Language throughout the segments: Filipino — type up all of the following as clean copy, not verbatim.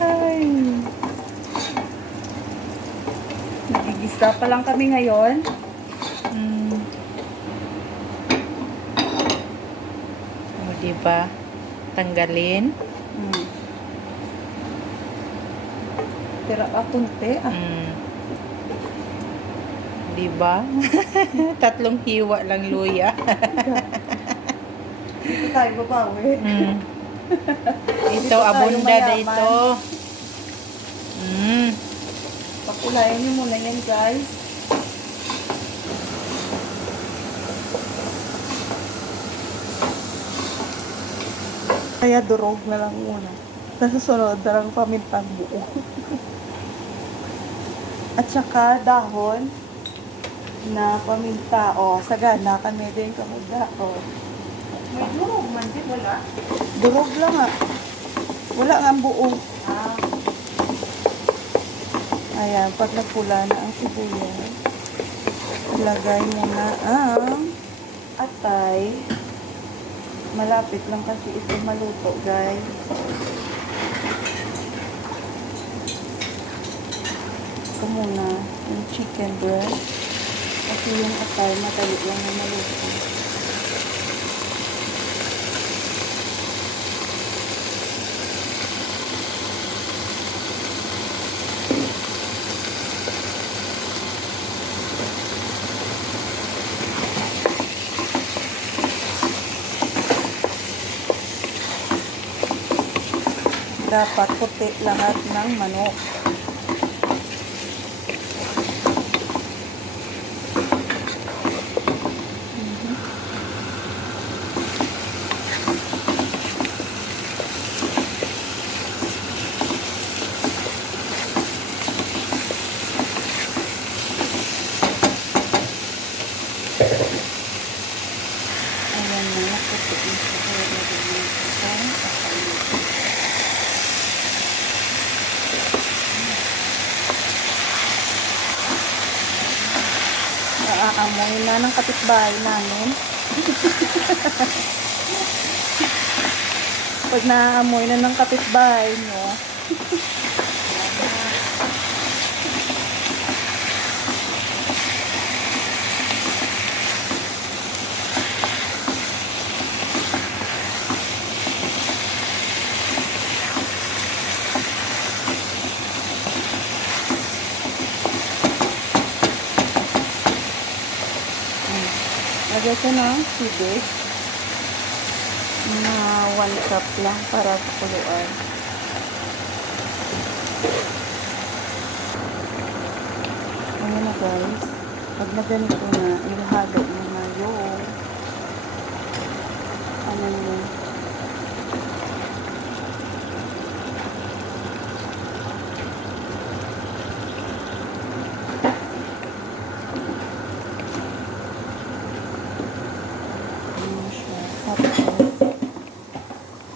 Ay. Nagigisa pa lang kami ngayon. O, diba? Tanggalin. Tira apunte. Diba? Tatlong hiwa lang luya. Dito tayo babawi. Ito, Dito tayo abunda mayaman. dito. Pakulayan nyo muna yan, guys. Kaya durog na lang muna. Tapos susunod na lang pamintang buo. At saka dahon na paminta. O, sagana kami din kamuda. O. May durog man din, wala? Durog lang nga. Wala nga ang buo. Ayan, pag nagpula na ang sibuyas, ilagay mo na ang atay. Malapit lang kasi ito maluto, guys. Ito muna, yung chicken breast. Kasi yung atay, matayo lang na maluto. Dapat puti lahat ng manok. Ayan na, naputi na siya. Kaya nagiging isang kapalit. Naaamoy na ng kapitbahay namin. Pag naaamoy na ng kapitbahay nyo, lagay ko ng sibig na 1 cup lang para pakuluan. Ayan na, guys. Pag na ganito na, ilahalo mo na yung ano mo.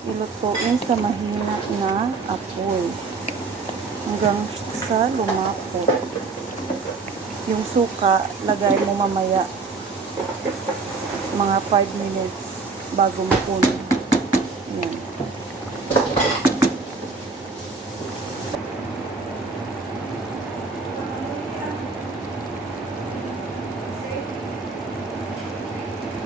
Ilutuin sa mahina na apoy hanggang sa lumapot. Yung suka, lagay mo mamaya mga 5 minutes bago mapuno. Yan.